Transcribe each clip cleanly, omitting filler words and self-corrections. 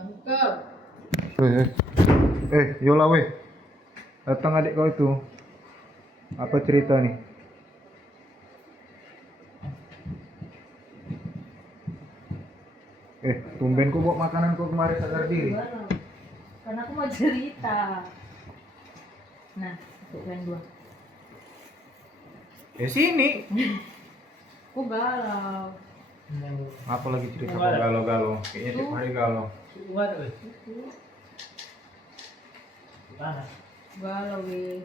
Cakep. Yola weh. Datang adik kau itu. Apa cerita nih? Tumben kau bawa makanan kau kemarin sadar diri. Karena aku mau cerita. Nah, untuk kalian dua. Sini. Aku galau. Apa lagi cerita kau galau-galau? Kayaknya tiap hari galau. Galau weh.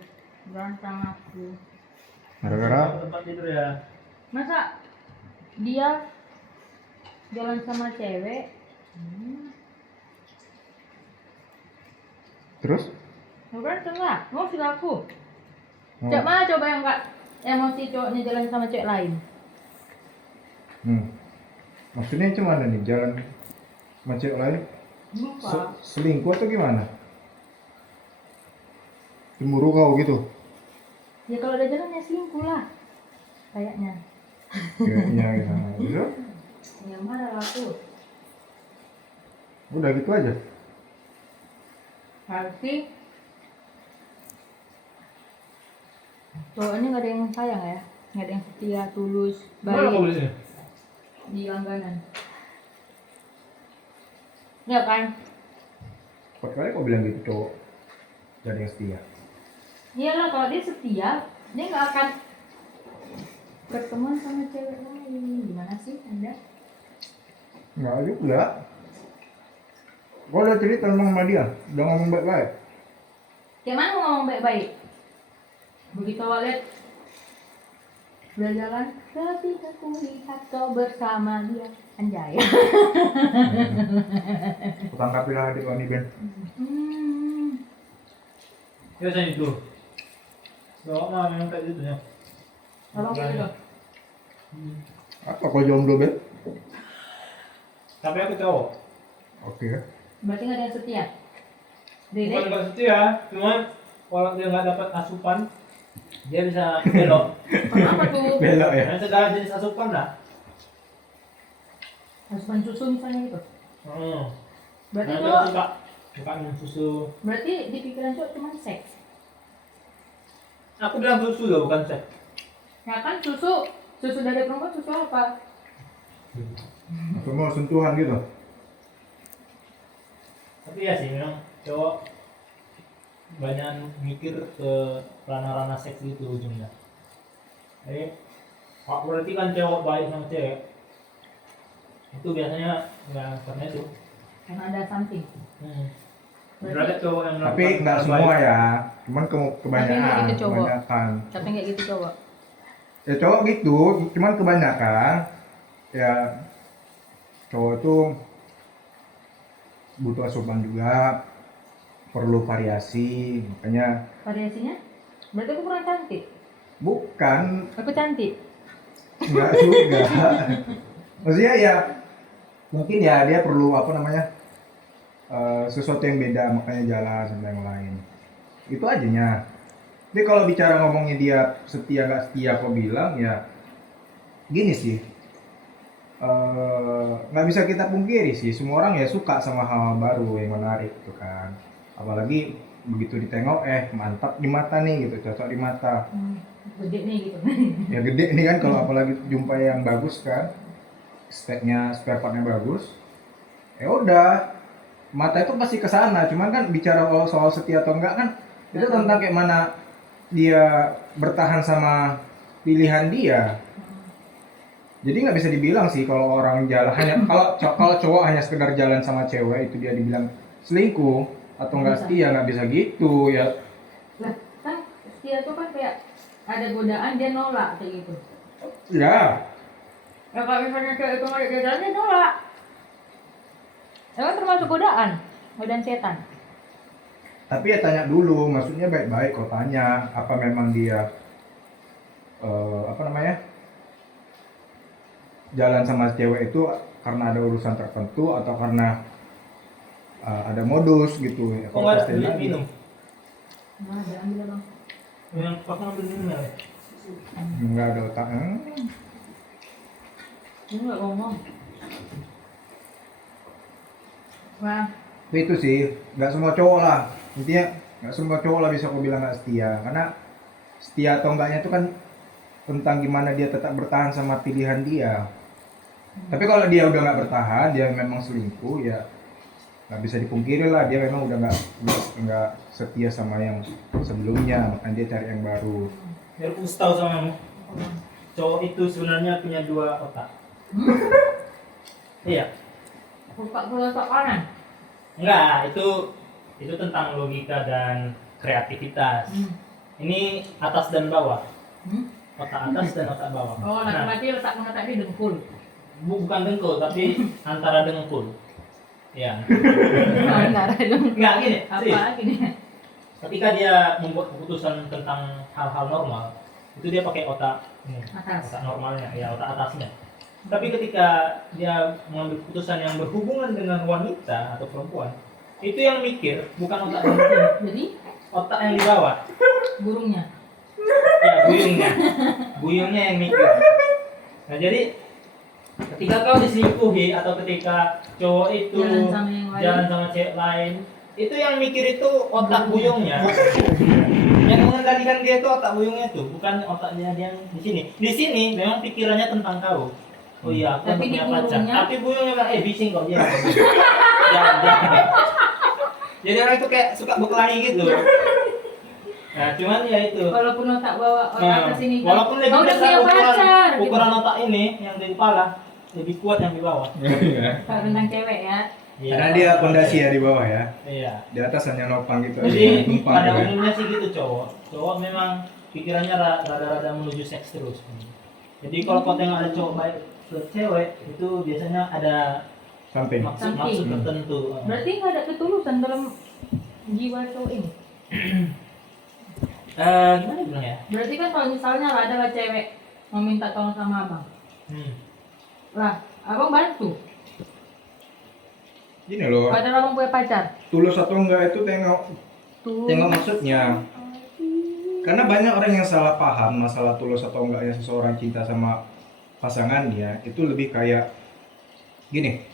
Berantem aku. Gara-gara? Tempat tidur ya. Masa dia jalan sama cewek? Terus? Berantem lah. Mau sih aku. Oh. Cak mana coba yang enggak emosi cowoknya jalan sama cewek lain? Maksudnya gimana nih jalan sama cewek lain? Lupa. Selingkuh atau gimana? Cemburu kau gitu? Ya kalau ada jalan ya selingkuh lah. Kayaknya. Kayaknya gitu. Ya marah aku. Udah gitu aja. Berarti cowoknya nggak ada yang sayang ya, nggak ada yang setia, tulus, Mana kau baik beli? di langganan. Nggak kan? Empat kali kau bilang gitu cowok. Jadi yang setia. Iyalah kalau dia setia, dia nggak akan berteman sama cewek lain. Gimana sih Anda? Enggak juga. Kau udah cerita sama dia? Udah ngomong baik-baik? Kayak mana ngomong baik-baik? Begitu awal lihat udah jalan, tapi aku lihat kau bersama dia. Anjay. Tangkapilah adik kau nih Ben. Ya saya itu. Bawa mah memang kayak gitu ya. Tolong gitu. Apa kau jomblo Ben? Tapi aku cowok. Oke. Berarti nggak ada yang setia. Dede. Bukan nggak setia, cuman kalau dia nggak dapat asupan, dia bisa belok. Kenapa tuh? Belok ya. Yang segala jenis asupan lah. Asupan susu misalnya gitu. Berarti Nah, cowok, dia suka bukan susu. berarti di pikiran cowok cuma seks. Aku bilang susu loh, bukan seks. Ya kan susu dari perempuan susu apa? Atau mau sentuhan gitu? Tapi ya sih memang cowok banyak mikir ke ranah-ranah seks gitu ujungnya. Jadi berarti kan cowok baik sama cewek itu biasanya nggak karena itu. Karena ada something. Berarti cowok yang Tapi melakukan nggak hal semua baik. ya. Cuman Tapi nggak kebanyakan. gitu cowok. Kebanyakan. Tapi nggak gitu cowok. Ya cowok gitu, cuman kebanyakan ya cowok itu butuh asupan juga, perlu variasi, makanya Variasinya? Berarti aku kurang cantik. bukan Aku cantik. nggak juga. Maksudnya ya mungkin ya dia perlu apa namanya sesuatu yang beda, makanya jalan sama yang lain. Itu ajanya. Tapi kalau bicara ngomongnya dia setia nggak setia, kok bilang ya gini sih. Nggak bisa kita pungkiri sih, semua orang ya suka sama hal baru yang menarik gitu kan, apalagi begitu ditengok mantap di mata nih gitu, cocok di mata, Gede nih gitu. ya gede nih kan kalau apalagi jumpa yang bagus kan, speknya spare partnya bagus, ya udah mata itu pasti ke sana. Cuman kan bicara soal setia atau enggak kan itu tentang kayak mana dia bertahan sama pilihan dia. Jadi nggak bisa dibilang sih kalau orang jalan hanya kalau cowok hanya sekedar jalan sama cewek itu dia dibilang selingkuh atau nggak setia, nggak bisa gitu ya. Lah kan setia tuh kan kayak ada godaan dia nolak kayak gitu. Ya Ya kalau misalnya cewek itu ngajak dia jalan dia nolak. Ya kan termasuk godaan setan. tapi ya tanya dulu, maksudnya baik-baik kau tanya apa memang dia apa namanya jalan sama cewek itu karena ada urusan tertentu atau karena ada modus gitu ya. Kok nggak ada Kalau beli pasti minum? Nah, ada ambil bang. Yang pas ngambil minum ya? nggak ada otak. Ini nggak ngomong. Nah, Tapi itu sih, nggak semua cowok lah. Intinya nggak semua cowok lah bisa aku bilang nggak setia. Karena setia atau enggaknya itu kan tentang gimana dia tetap bertahan sama pilihan dia. Tapi kalau dia udah nggak bertahan, dia memang selingkuh, ya nggak bisa dipungkiri lah, dia memang udah nggak setia sama yang sebelumnya, makanya dia cari yang baru. Biar aku tahu sama kamu, cowok itu sebenarnya punya dua otak. Iya. Buka otak kanan. Enggak, itu tentang logika dan kreativitas. Ini atas dan bawah. Otak atas dan otak bawah. Oh, laki-laki letak tadi dengkul. Bukan dengkul, tapi antara dengkul. Ya. Antara dengkul. Enggak gini. Apa gini? Ketika dia membuat keputusan tentang hal-hal normal, itu dia pakai otak Atas. otak normalnya, ya otak atasnya. Tapi ketika dia mengambil keputusan yang berhubungan dengan wanita atau perempuan, itu yang mikir bukan otak dengkul, Jadi otak yang di bawah. burungnya. Ya, buyungnya yang mikir. Nah, jadi ketika kau diselingkuhi atau ketika cowok itu Jalan sama yang lain. jalan sama cewek lain, itu yang mikir itu otak buyungnya. Yang mengendalikan dia itu otak buyungnya tuh, bukan otaknya dia yang di sini. Di sini memang pikirannya tentang kau. Oh iya, aku Tapi punya di pacar. buyungnya- Tapi buyungnya bilang, bising kau dia. Jangan. Jadi orang itu kayak suka berkelahi gitu. Nah, cuman ya itu. Walaupun otak bawah otak Nah, atas ini. walaupun lebih kau udah besar punya pacar. ukuran otak ini yang di kepala lebih kuat yang di bawah. Kalau tentang cewek ya. Iya. Karena dia pondasi ya di bawah ya. Iya. Di atas hanya nopang gitu Jadi numpang pada ya. umumnya sih gitu cowok. Cowok memang pikirannya rada-rada menuju seks terus. Jadi kalau kau tengok ada cowok baik ke cewek itu biasanya ada Samping. maksud tertentu. Berarti nggak ada ketulusan dalam jiwa cowok ini. Gimana bilang ya? Berarti kan kalau misalnya ada cewek mau minta tolong sama abang, lah abang bantu. Gini loh, Padahal abang punya pacar. tulus atau enggak itu tengok maksudnya. Karena banyak orang yang salah paham masalah tulus atau enggaknya seseorang cinta sama pasangannya, itu lebih kayak gini.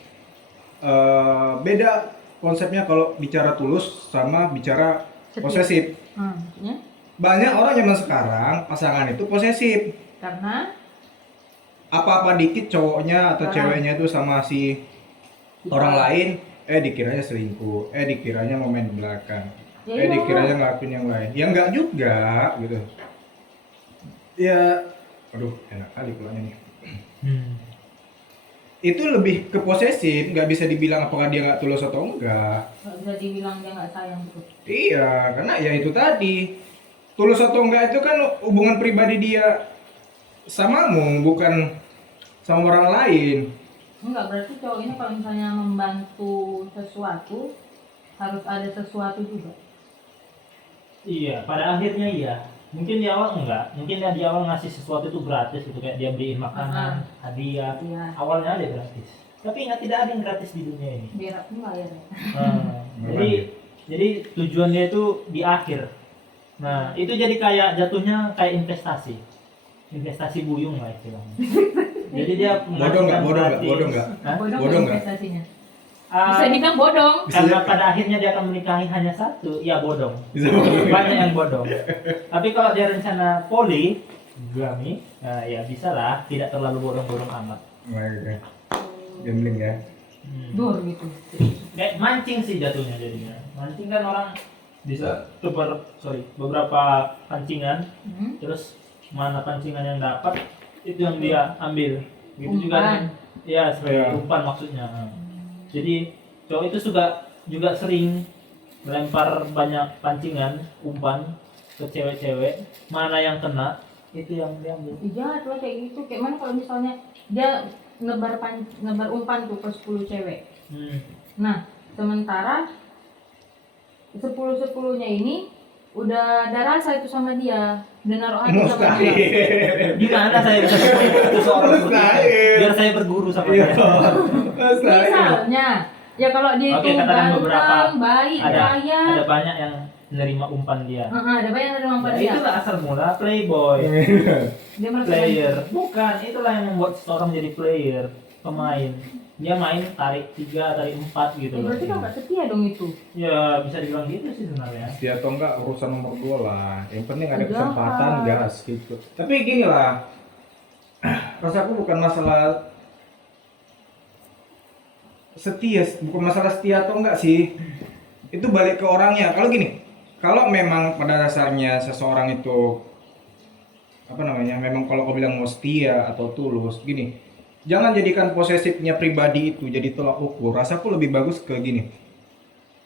Beda konsepnya kalau bicara tulus sama bicara Setia. posesif. Ya? Banyak orang zaman sekarang pasangan itu posesif. Karena Apa-apa dikit cowoknya atau ceweknya itu sama si orang lain, dikiranya selingkuh, dikiranya mau main di belakang, Ya iya. dikiranya ngelakuin yang lain. Ya enggak juga gitu. Ya, aduh enak kali pulangnya nih. Itu lebih ke posesif, nggak bisa dibilang apakah dia nggak tulus atau enggak. nggak bisa dibilang dia nggak sayang terus. Iya, karena ya itu tadi, tulus atau enggak itu kan hubungan pribadi dia samamu, bukan sama orang lain. Enggak, berarti cowok ini kalau misalnya membantu sesuatu harus ada sesuatu juga. Iya, pada akhirnya iya. Mungkin di awal enggak, mungkin dia di awal ngasih sesuatu itu gratis gitu, kayak dia beliin makanan, hadiah. Iya. Awalnya ada gratis. Tapi ingat tidak ada yang gratis di dunia ini. Biar aku bayar. Jadi tujuannya itu di akhir. Nah, itu jadi kayak jatuhnya kayak investasi. Investasi buyung lah istilahnya. Jadi dia Bodoh nggak? Hah? Bodoh nggak? investasinya. Ah, Bisa dibilang bodong. karena pada akhirnya dia akan menikahi hanya satu, ya bodong. Bisa Banyak yang bodong. Tapi kalau dia rencana poligami, ya bisa lah, tidak terlalu bodong-bodong amat. Gambling ya. Dur gitu. Kayak mancing sih jatuhnya jadinya. Mancing kan orang bisa beberapa pancingan, terus mana pancingan yang dapat itu yang dia ambil. Gitu juga Umpan. ya sebagai umpan maksudnya. Jadi cowok itu juga sering melempar banyak pancingan, umpan ke cewek-cewek, mana yang kena itu yang diambil. Iya, tuh kayak gitu. Kayak mana kalau misalnya dia ngebar umpan tuh ke 10 cewek. Nah, sementara 10-10-nya ini udah ada rasa itu sama dia, udah naruh hati sama dia. Gimana saya bisa itu seorang seperti itu? Biar saya berguru sama dia. Misalnya, ya kalau dia Oke, itu katakan beberapa. ganteng, baik, kaya, Ada banyak yang menerima umpan dia. ada banyak yang ada umpan Nah, dia. itulah asal mula playboy, Dia merasa player. Bukan, itulah yang membuat seseorang jadi player, pemain. dia main tarik 3, tarik 4 gitu loh. Berarti kan nggak setia dong itu. Ya bisa dibilang gitu sih sebenarnya. Setia atau enggak urusan nomor 2 lah. Yang penting ada Jahat. kesempatan gas gitu. Tapi gini lah, rasaku bukan masalah setia atau enggak sih. Itu balik ke orangnya. Kalau gini, kalau memang pada dasarnya seseorang itu apa namanya, memang kalau kau bilang mau setia atau tulus, gini, jangan jadikan posesifnya pribadi itu jadi tolak ukur. Rasaku lebih bagus ke gini.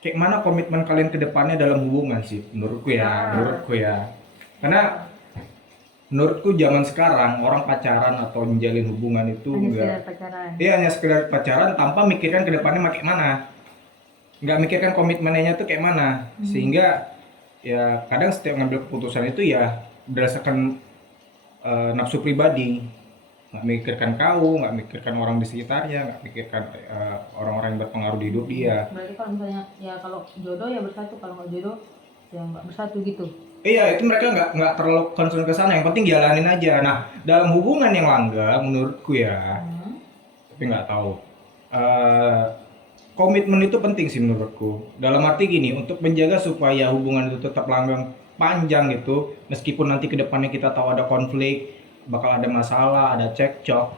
Kayak mana komitmen kalian ke depannya dalam hubungan sih, menurutku ya. Karena menurutku zaman sekarang orang pacaran atau menjalin hubungan itu Hanya enggak, sekedar pacaran. iya hanya sekedar pacaran tanpa mikirkan ke depannya kayak mana. Nggak mikirkan komitmennya tuh kayak mana. Sehingga ya kadang setiap ngambil keputusan itu ya berdasarkan nafsu pribadi, nggak mikirkan kau, nggak mikirkan orang di sekitarnya, nggak mikirkan orang-orang yang berpengaruh di hidup dia. Berarti kalau misalnya ya kalau jodoh ya bersatu, kalau nggak jodoh ya nggak bersatu gitu. Iya, itu mereka nggak terlalu concern ke sana, yang penting jalanin aja. Nah, dalam hubungan yang langgeng menurutku ya, tapi nggak tahu. Komitmen itu penting sih menurutku. Dalam arti gini, untuk menjaga supaya hubungan itu tetap langgeng panjang gitu, meskipun nanti ke depannya kita tahu ada konflik, bakal ada masalah, ada cekcok,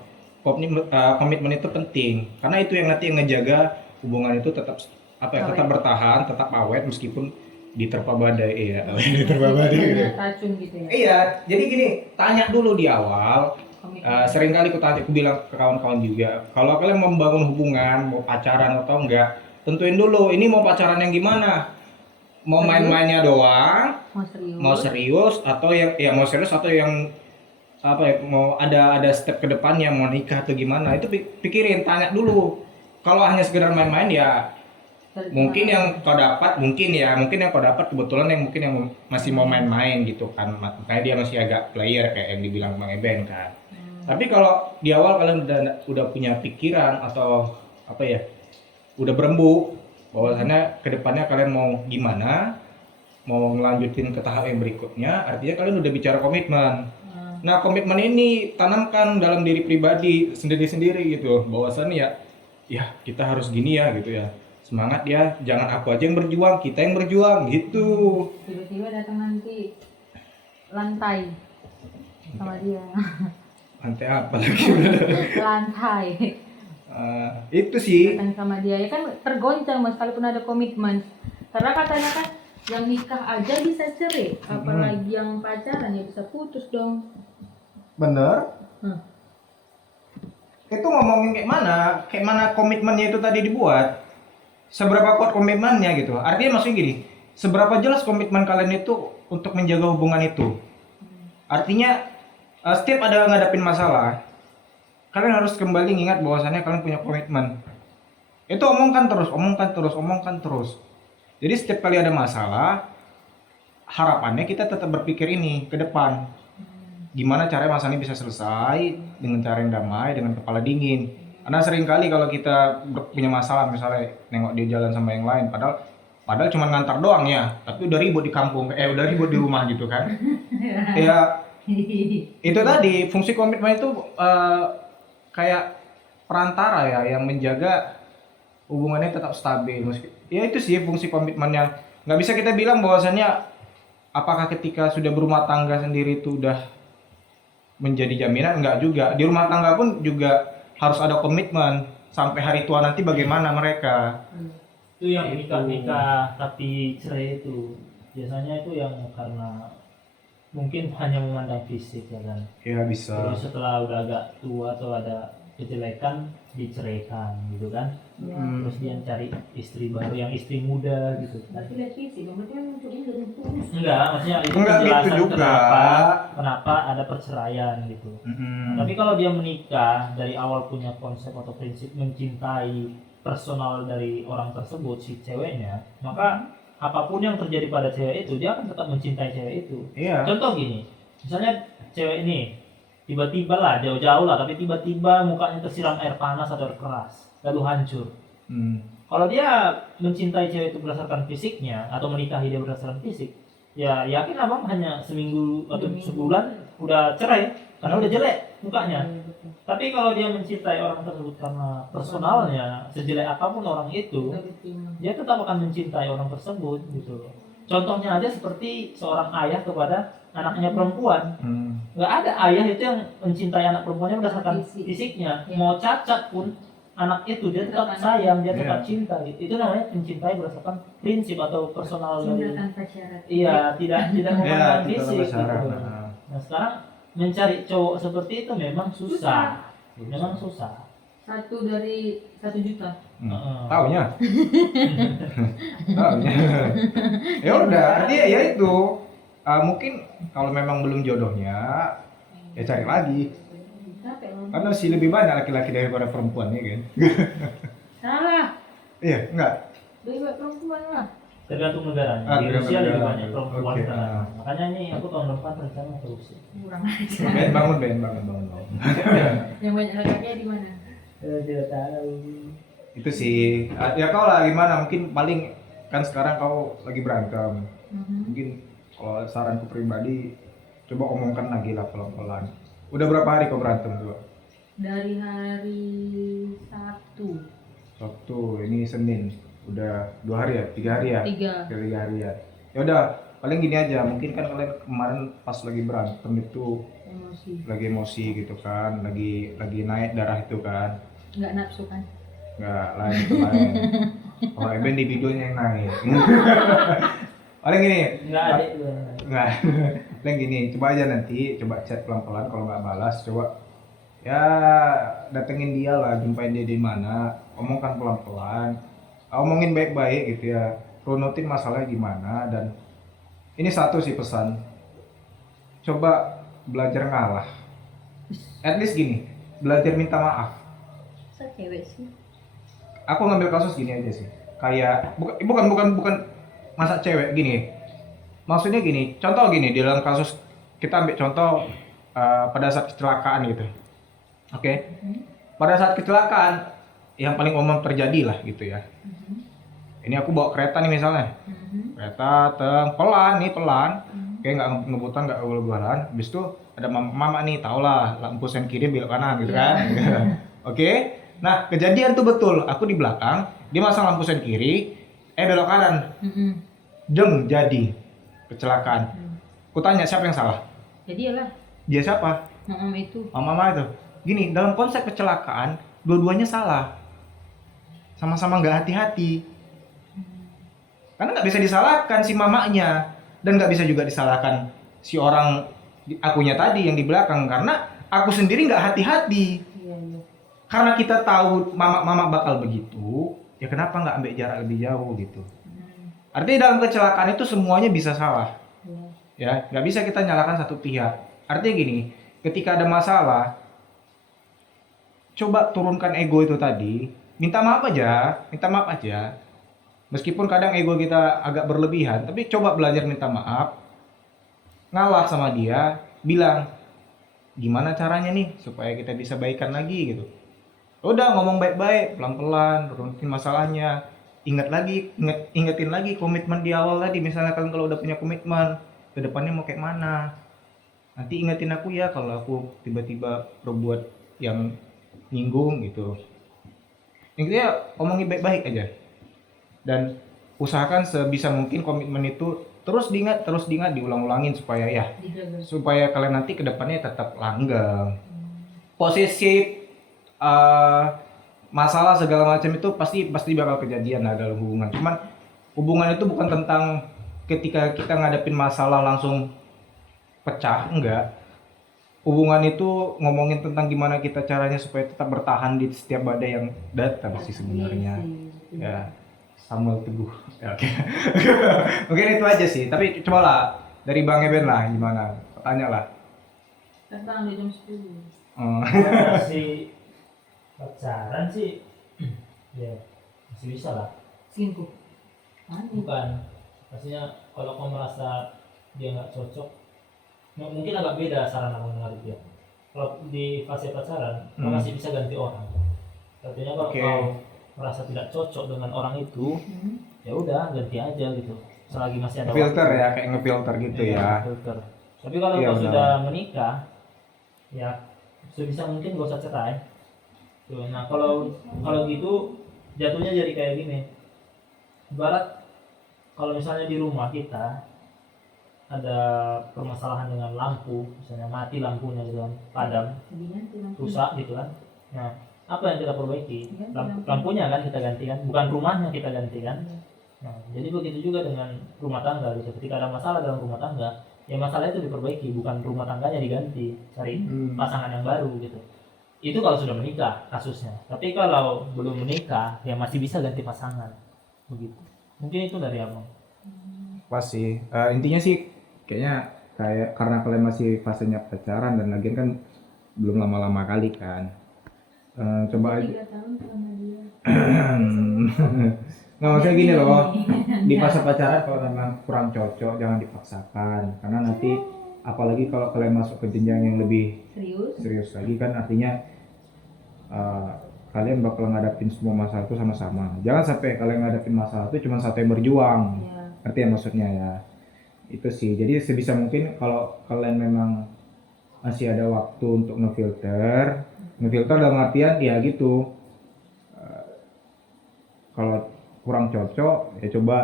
komitmen itu penting. Karena itu yang nanti yang ngejaga hubungan itu tetap tetap bertahan, tetap awet meskipun diterpa badai. Iya, diterpa badai gitu. Racun gitu ya. Iya, jadi gini, tanya dulu di awal. Komitmen. Seringkali aku bilang ke kawan-kawan juga, kalau kalian mau membangun hubungan, mau pacaran atau enggak, tentuin dulu ini mau pacaran yang gimana. Mau main-mainnya doang, mau serius atau mau serius atau yang mau ada step ke depannya, mau nikah atau gimana. Itu pikirin, tanya dulu. Kalau hanya sekedar main-main ya mungkin yang kau dapat kebetulan yang masih mau main-main gitu kan, makanya dia masih agak player kayak yang dibilang Bang Eben kan. Tapi kalau di awal kalian udah punya pikiran atau udah berembuk bahwasannya kedepannya kalian mau gimana, mau ngelanjutin ke tahap yang berikutnya, artinya kalian udah bicara komitmen. Nah, komitmen ini tanamkan dalam diri pribadi sendiri-sendiri gitu, bahwasannya ya kita harus gini ya gitu ya. Semangat ya, jangan aku aja yang berjuang, kita yang berjuang gitu. Tiba-tiba datang nanti lantai sama dia. Lantai apa lagi? Lantai. Itu sih. Datang sama dia ya kan tergoncang mas, kalaupun ada komitmen. Karena katanya kan yang nikah aja bisa cerai, apalagi yang pacaran ya bisa putus dong. Bener. Itu ngomongin kayak mana komitmennya itu tadi dibuat. Seberapa kuat komitmennya gitu. Artinya maksudnya gini, seberapa jelas komitmen kalian itu untuk menjaga hubungan itu. Artinya setiap ada ngadapin masalah, kalian harus kembali ingat bahwasannya kalian punya komitmen. Itu omongkan terus. Jadi setiap kali ada masalah, harapannya kita tetap berpikir ini ke depan. Gimana caranya masalah ini bisa selesai dengan cara yang damai, dengan kepala dingin. Karena seringkali kalau kita punya masalah, misalnya nengok dia jalan sama yang lain, padahal cuma ngantar doang ya, tapi udah ribut di kampung, udah ribut di rumah gitu kan. Ya itu tadi fungsi komitmen itu kayak perantara ya yang menjaga hubungannya tetap stabil. Ya itu sih fungsi komitmen yang nggak bisa kita bilang bahwasannya apakah ketika sudah berumah tangga sendiri itu udah menjadi jaminan, enggak juga. Di rumah tangga pun juga harus ada komitmen sampai hari tua nanti bagaimana mereka. Itu yang nikah tapi cerai itu biasanya itu yang karena mungkin hanya memandang fisik ya kan. Ya bisa. Terus setelah udah agak tua atau ada kejelekan diceraikan gitu kan. Terus dia cari istri baru yang istri muda gitu kan. Berarti lihat fisik, berarti kan untuknya dari tulus. Enggak, maksudnya itu Enggak penjelasan gitu juga. kenapa ada perceraian gitu. Tapi kalau dia menikah dari awal punya konsep atau prinsip mencintai personal dari orang tersebut si ceweknya, maka apapun yang terjadi pada cewek itu dia akan tetap mencintai cewek itu. Iya. Contoh gini, misalnya cewek ini tiba-tiba lah jauh-jauh lah, tapi tiba-tiba mukanya tersiram air panas atau air keras, lalu hancur. Kalau dia mencintai cewek itu berdasarkan fisiknya atau menikahi dia berdasarkan fisik, ya yakin abang hanya seminggu atau sebulan udah cerai karena udah jelek mukanya. Tapi kalau dia mencintai orang tersebut karena personalnya, sejelek apapun orang itu, dia tetap akan mencintai orang tersebut gitu loh. Contohnya aja seperti seorang ayah kepada anaknya perempuan. Nggak ada ayah itu yang mencintai anak perempuannya berdasarkan fisiknya. Mau cacat pun anak itu dia tetap sayang, dia tetap cinta. Itu namanya mencintai berdasarkan prinsip atau personal dari. Iya, tidak memandang fisik gitu. Nah sekarang mencari cowok seperti itu memang susah. Memang susah. 1 dari 1 juta. Taunya. Taunya. Ya udah, artinya ya itu. Mungkin kalau memang belum jodohnya, ya cari lagi. Karena masih lebih banyak laki-laki daripada perempuan ya kan. Salah. Iya, enggak. Lebih banyak perempuan lah. Tergantung negaranya. Di Tergantung Rusia lebih negara. banyak perempuan Oke, sekarang. Makanya nih aku tahun depan rencana ke Rusia. Kurang aja. Bangun. Yang banyak laki-lakinya di mana? Tidak tahu. Itu sih. Ya kau lah gimana? Mungkin paling kan sekarang kau lagi berantem. Mungkin kalau saranku pribadi coba omongkan lagi lah pelan-pelan. Udah berapa hari kau berantem tuh? Dari hari Sabtu, ini Senin. Udah 2 hari ya? 3 hari ya? 3. 3 hari ya. Ya udah, paling gini aja. Mungkin kan kalian kemarin pas lagi berantem itu lagi emosi gitu kan, lagi naik darah itu kan. Nggak nafsu kan? Nggak, lain. Kalau Eben di videonya yang naik. Paling gini. Nggak. Paling gini, coba aja nanti, coba chat pelan-pelan. Kalau nggak balas, coba ya datengin dia lah, jumpain dia di mana, omongkan pelan-pelan, omongin baik-baik gitu ya, runutin masalahnya gimana. Dan ini satu sih pesan, coba belajar ngalah, at least gini, belajar minta maaf. Saya cewek sih. Aku ngambil kasus gini aja sih, kayak bukan masa cewek gini, maksudnya gini, contoh gini, di dalam kasus kita ambil contoh pada saat kecelakaan gitu. Oke. Pada saat kecelakaan yang paling umum terjadi lah gitu ya. Ini aku bawa kereta nih misalnya. Kereta pelan. Kayak nggak ngebutan, nggak ugal-ugalan. Habis itu ada mama nih, tau lah lampu sen kiri belok kanan gitu kan. Oke. Nah kejadian tuh betul. Aku di belakang, dia masang lampu sen kiri, belok kanan. Jadi kecelakaan. Aku tanya siapa yang salah? Jadi lah. Dia siapa? Mama itu. Gini, dalam konsep kecelakaan, dua-duanya salah. Sama-sama nggak hati-hati. Karena nggak bisa disalahkan si mamanya, dan nggak bisa juga disalahkan si orang akunya tadi yang di belakang, karena aku sendiri nggak hati-hati. Karena kita tahu mama bakal begitu, ya kenapa nggak ambil jarak lebih jauh gitu. Artinya dalam kecelakaan itu semuanya bisa salah. Ya, nggak bisa kita nyalakan satu pihak. Artinya gini, ketika ada masalah, coba turunkan ego itu tadi, minta maaf aja. Meskipun kadang ego kita agak berlebihan, tapi coba belajar minta maaf, ngalah sama dia, bilang gimana caranya nih supaya kita bisa baikan lagi gitu. Udah ngomong baik-baik, pelan-pelan, turunin masalahnya. Ingetin lagi komitmen di awal tadi. Misalnya kalian kalau udah punya komitmen, ke depannya mau kayak mana. Nanti ingetin aku ya kalau aku tiba-tiba berbuat yang nyinggung gitu. Intinya omongin baik-baik aja. Dan usahakan sebisa mungkin komitmen itu terus diingat, diulang-ulangin supaya kalian nanti ke depannya tetap langgeng. Posesif, masalah segala macam itu pasti bakal kejadian lah dalam hubungan. Cuman hubungan itu bukan tentang ketika kita ngadepin masalah langsung pecah, enggak. Hubungan itu ngomongin tentang gimana kita caranya supaya tetap bertahan di setiap badai yang datang sih sebenarnya. Ya, Samuel Teguh. Ya, oke. Mungkin itu aja sih. Tapi cobalah dari Bang Eben lah gimana? Tanya lah. Sekarang jam 10. Masih pacaran sih, ya masih bisa lah. Selingkuh. Bukan. Pastinya kalau kamu merasa dia nggak cocok, mungkin agak beda saran aku mengenai dia. Kalau di fase pacaran, kamu masih bisa ganti orang. Artinya kalau kau merasa tidak cocok dengan orang itu, ya udah ganti aja gitu. selagi masih ada Filter waktu. ya, kayak ngefilter gitu ya. Filter. Tapi kalau Iya, kau benar. sudah menikah, ya sebisa mungkin gak usah cerai. Tuh, nah kalau gitu jatuhnya jadi kayak gini. Ibarat kalau misalnya di rumah kita ada permasalahan dengan lampu, misalnya mati lampunya gitu kan, padam, rusak gitu kan. Nah, apa yang kita perbaiki? Lampunya kan kita ganti kan, bukan rumahnya kita ganti kan. Nah, jadi begitu juga dengan rumah tangga gitu. Ketika ada masalah dalam rumah tangga, ya masalah itu diperbaiki, bukan rumah tangganya diganti, cari pasangan yang baru gitu. Itu kalau sudah menikah kasusnya. Tapi kalau belum menikah, ya masih bisa ganti pasangan. Begitu. Mungkin itu dari abang. Pas sih. Intinya sih kayaknya kayak karena kalian masih fasenya pacaran dan lagian kan belum lama-lama kali kan. Coba aja. 3 tahun sama dia. Nggak, maksudnya gini loh, di masa pacaran kalau memang kurang cocok jangan dipaksakan, karena nanti apalagi kalau kalian masuk ke jenjang yang lebih serius lagi kan artinya kalian bakal ngadapin semua masalah itu sama-sama. Jangan sampai kalian ngadapin masalah itu cuma satu yang berjuang, Ya. ngerti ya maksudnya ya. Itu sih, jadi sebisa mungkin kalau kalian memang masih ada waktu untuk ngefilter dalam artian ya gitu, kalau kurang cocok ya coba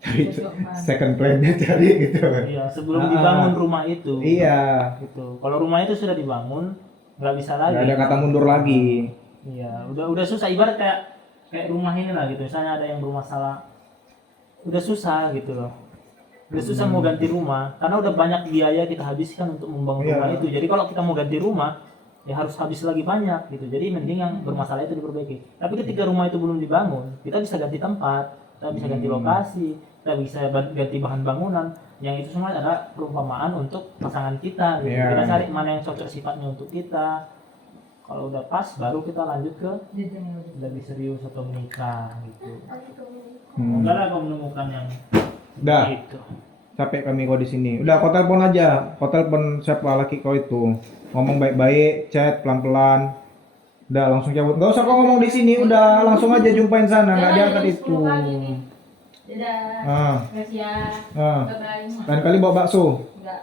cari Cocok mana? second plan-nya, cari gitu. Iya, sebelum dibangun rumah itu. Iya, Gitu. Kalau rumah itu sudah dibangun, nggak bisa lagi. nggak ada kata mundur lagi. Iya, udah susah, ibarat kayak rumah ini lah gitu. Misalnya ada yang bermasalah, udah susah gitu loh. Udah susah mau ganti rumah karena udah banyak biaya kita habiskan untuk membangun Iya. rumah itu. Jadi kalau kita mau ganti rumah, ya harus habis lagi banyak gitu. Jadi mending yang bermasalah itu diperbaiki. Tapi ketika rumah itu belum dibangun, kita bisa ganti tempat, kita bisa ganti lokasi, kita bisa ganti bahan bangunan. Yang itu semua adalah perumpamaan untuk pasangan kita gitu. Iya. Kita cari mana yang cocok sifatnya untuk kita. Kalau udah pas baru kita lanjut ke Jenjang yang lebih serius atau menikah gitu. Hmm. Enggak lah kau menemukan yang Udah, gitu. capek kami kau di sini. Udah, kau telepon aja. Kau telepon siapa laki kau itu. Ngomong baik-baik, chat pelan-pelan. Udah, langsung cabut. Gak usah kau ngomong di sini, udah langsung aja jumpain sana, nggak diangkat itu. Dadah. Ah, Makasih ya. ah. Bye-bye. Lain kali bawa bakso. Enggak.